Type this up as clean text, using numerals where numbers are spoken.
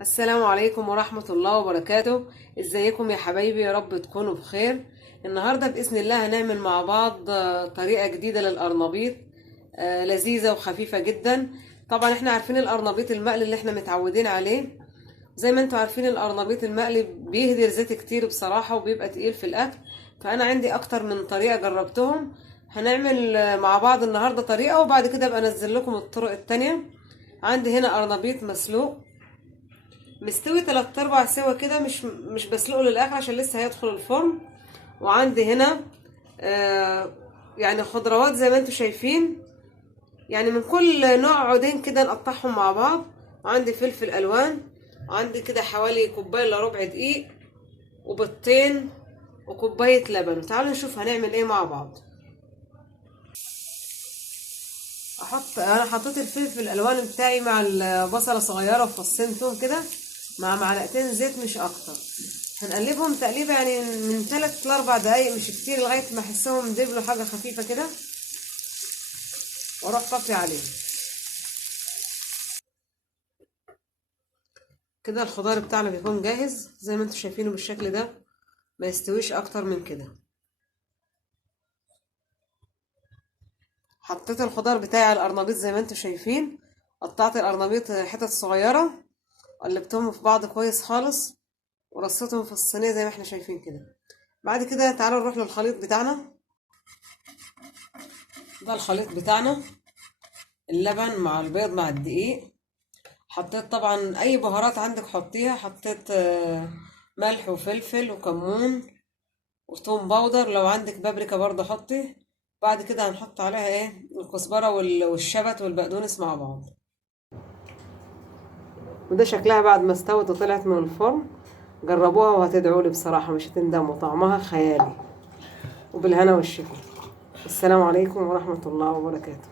السلام عليكم ورحمة الله وبركاته. ازيكم يا حبايبي؟ يا رب تكونوا بخير. النهاردة بإذن الله هنعمل مع بعض طريقة جديدة للقرنبيط، لذيذة وخفيفة جدا. طبعا احنا عارفين القرنبيط المقلي اللي احنا متعودين عليه. زي ما انتوا عارفين القرنبيط المقلي بيهدر زيت كتير بصراحة وبيبقى تقيل في الأكل، فأنا عندي أكتر من طريقة جربتهم. هنعمل مع بعض النهاردة طريقة وبعد كده أبقى أنزل لكم الطرق التانية. عندي هنا قرنبيط مسلوق مستوي 3/4 سوا كده، مش بسلقه للاخر عشان لسه هيدخل الفرن. وعندي هنا يعني خضروات زي ما انتم شايفين، يعني من كل نوع عودين كده نقطعهم مع بعض. وعندي فلفل الوان، وعندي كده حوالي كوبايه الا ربع دقيق وبيضتين وكوبايه لبن. تعالوا نشوف هنعمل ايه مع بعض. انا حطيت الفلفل الالوان بتاعي مع البصله صغيره وفصين توم كده مع معلقتين زيت مش اكتر. هنقلبهم تقليبه يعني من 3 ل 4 دقايق، مش كتير، لغايه ما احسهم دبلوا حاجه خفيفه كده واروح طافي عليهم. كده الخضار بتاعنا بيكون جاهز زي ما انتم شايفينه بالشكل ده، ما يستويش اكتر من كده. حطيت الخضار بتاعي على القرنبيط زي ما انتم شايفين، قطعت القرنبيط حتت صغيره، قلبتهم في بعض كويس خالص ورصيتهم في الصينيه زي ما احنا شايفين كده. بعد كده تعالوا نروح للخليط بتاعنا. ده الخليط بتاعنا، اللبن مع البيض مع الدقيق. حطيت طبعا اي بهارات عندك حطيها، حطيت ملح وفلفل وكمون وثوم باودر، لو عندك بابريكا برضه حطي. بعد كده هنحط عليها الكزبره والشبت والبقدونس مع بعض. وده شكلها بعد ما استوت وطلعت من الفرن. جربوها وهتدعوا لي بصراحه، مش هتندموا، طعمها خيالي. وبالهنا والشفا. السلام عليكم ورحمه الله وبركاته.